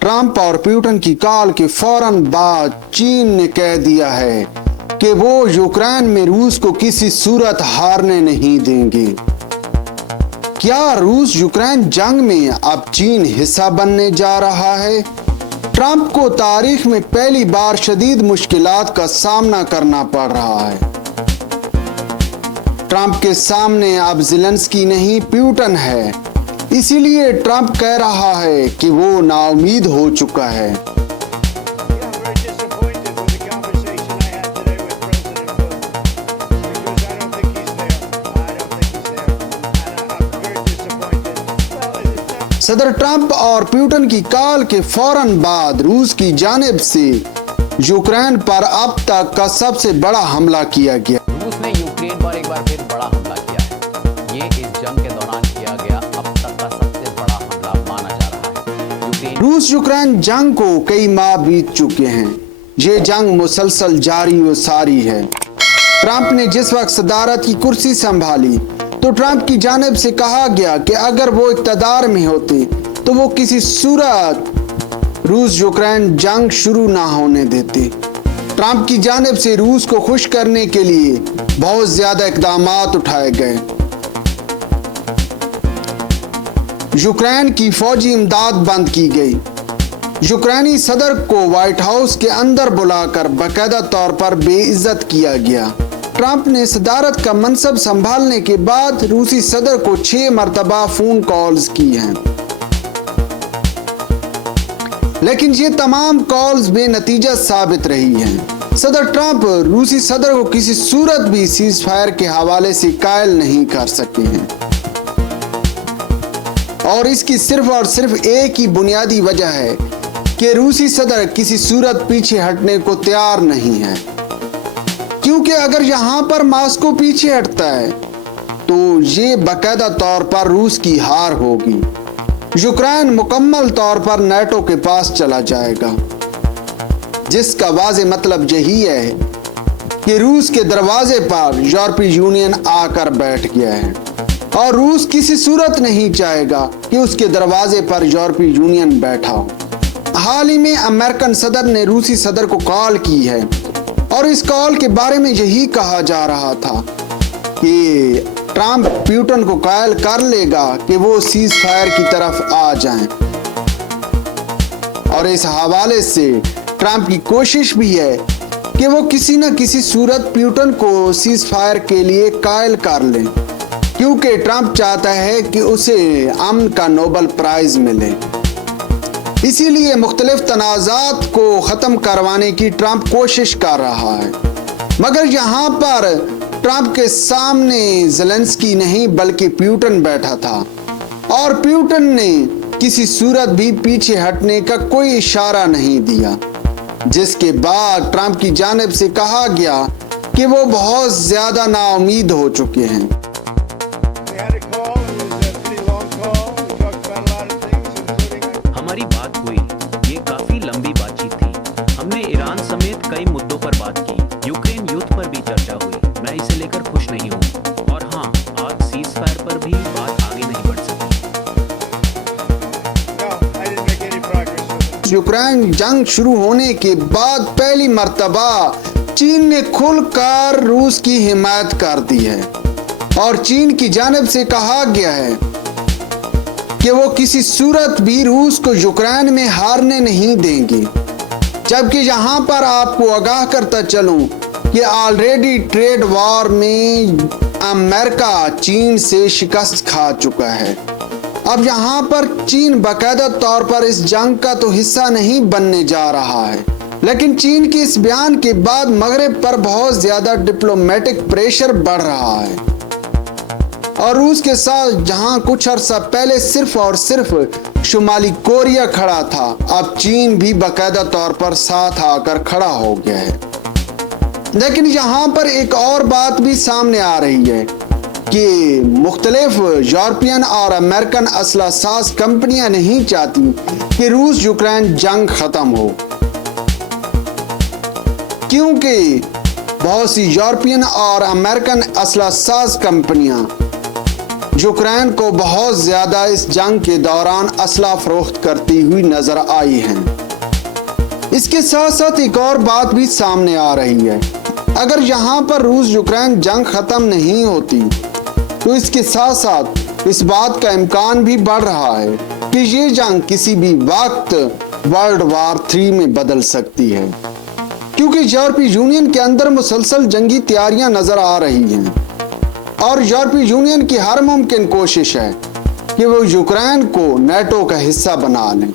Trump और Putin की call के फौरन बाद चीन ने कह दिया है कि वो यूक्रेन में रूस को किसी सूरत हारने नहीं देंगे। क्या रूस यूक्रेन जंग में अब चीन हिस्सा बनने जा रहा है? ट्रंप को तारीख में पहली बार शदीद मुश्किलात का सामना करना पड़ रहा है। ट्रंप के सामने अब ज़ेलेंस्की नहीं प्यूटन है, इसीलिए ट्रंप कह रहा है कि वो नाउमीद हो चुका है। सदर ट्रंप और प्यूटन की कॉल के फौरन बाद रूस की जानिब से यूक्रेन पर अब तक का सबसे बड़ा हमला किया गया। रूस ने यूक्रेन पर एक बार फिर बड़ा हमला किया है। ये इस जंग के दौरान किया गया अब तक का सबसे बड़ा हमला माना जा रहा है। रूस यूक्रेन जंग को कई माह बीत चुके हैं। ये जंग मुसलसल जारी व सारी है। ट्रंप ने जिस वक्त सदारत की कुर्सी संभाली तो ट्रंप की जानिब से कहा गया कि अगर वो इक़्तिदार में होते तो वो किसी सूरत रूस यूक्रेन जंग शुरू ना होने देते। ट्रंप की जानिब से रूस को खुश करने के लिए बहुत ज्यादा इक़दामात उठाए गए। यूक्रेन की फौजी इमदाद बंद की गई। यूक्रेनी सदर को व्हाइट हाउस के अंदर बुलाकर बाकायदा तौर पर बेइज्जत किया गया। ट्रंप ने सदारत का मनसब संभालने के बाद रूसी सदर को 6 मरतबा फोन कॉल्स की हैं, लेकिन ये तमाम कॉल्स बेनतीजा साबित रही हैं। सदर ट्रंप रूसी सदर को किसी सूरत भी सीज फायर के हवाले से कायल नहीं कर सके हैं, और इसकी सिर्फ और सिर्फ एक ही बुनियादी वजह है कि रूसी सदर किसी सूरत पीछे हटने को तैयार नहीं है। क्योंकि अगर यहां पर मॉस्को पीछे हटता है तो ये बाकायदा तौर पर रूस की हार होगी। यूक्रेन मुकम्मल तौर पर नेटो के पास चला जाएगा, जिसका वाज़े मतलब यही है कि रूस के दरवाजे पर यूरोपीय यूनियन आकर बैठ गया है, और रूस किसी सूरत नहीं चाहेगा कि उसके दरवाजे पर यूरोपीय यूनियन बैठा हो। हाल ही में अमेरिकन सदर ने रूसी सदर को कॉल की है, और इस कॉल के बारे में यही कहा जा रहा था कि ट्रंप प्यूटन को कायल कर लेगा कि वो सीज फायर की तरफ आ जाएं, और इस हवाले से ट्रंप की कोशिश भी है कि वो किसी न किसी सूरत प्यूटन को सीज फायर के लिए कायल कर लें, क्योंकि ट्रंप चाहता है कि उसे अमन का नोबेल प्राइज मिले। इसीलिए मुख्तलिफ तनाज़ात को ख़त्म करवाने की ट्रंप कोशिश कर रहा है, मगर यहाँ पर ट्रंप के सामने ज़ेलेंस्की नहीं बल्कि प्यूटन बैठा था, और प्यूटन ने किसी सूरत भी पीछे हटने का कोई इशारा नहीं दिया, जिसके बाद ट्रंप की जानिब से कहा गया कि वो बहुत ज़्यादा नाउमीद हो चुके हैं। हमारी बात हुई, ये काफी लंबी बातचीत थी। हमने ईरान समेत कई मुद्दों पर बात की। यूक्रेन युद्ध पर भी चर्चा हुई। मैं इसे लेकर खुश नहीं हूँ, और हाँ, आज सीज फायर पर भी बात आगे नहीं बढ़ सकी। यूक्रेन जंग शुरू होने के बाद पहली मर्तबा चीन ने खुलकर रूस की हिमायत कर दी है, और चीन की जानिब से कहा गया है कि वो किसी सूरत भी रूस को यूक्रेन में हारने नहीं देंगे। जबकि यहाँ पर आपको आगाह करता चलूं कि ऑलरेडी ट्रेड वॉर में अमेरिका चीन से शिकस्त खा चुका है। अब यहाँ पर चीन बाकायदा तौर पर इस जंग का तो हिस्सा नहीं बनने जा रहा है, लेकिन चीन के इस बयान के बाद मगरिब पर बहुत ज्यादा डिप्लोमेटिक प्रेशर बढ़ रहा है, और रूस के साथ जहां कुछ अरसा पहले सिर्फ और सिर्फ शुमाली कोरिया खड़ा था, अब चीन भी बाकायदा तौर पर साथ आकर खड़ा हो गया है। लेकिन यहाँ पर एक और बात भी सामने आ रही है कि मुख्तलिफ यूरोपियन और अमेरिकन असला साज कंपनियां नहीं चाहती कि रूस यूक्रेन जंग खत्म हो, क्योंकि बहुत सी यूरोपियन और अमेरिकन असला साज कंपनियां यूक्रेन को बहुत ज्यादा इस जंग के दौरान असला फरोख्त करती हुई नजर आई हैं। इसके साथ साथ एक और बात भी सामने आ रही है। अगर यहाँ पर रूस यूक्रेन जंग खत्म नहीं होती तो इसके साथ साथ इस बात का इम्कान भी बढ़ रहा है कि ये जंग किसी भी वक्त वर्ल्ड वार 3 में बदल सकती है, क्योंकि यूरोपीय यूनियन के अंदर मुसलसल जंगी तैयारियां नजर आ रही हैं और यूरोपीय यूनियन की हर मुमकिन कोशिश है कि वो यूक्रेन को नेटो का हिस्सा बना लें।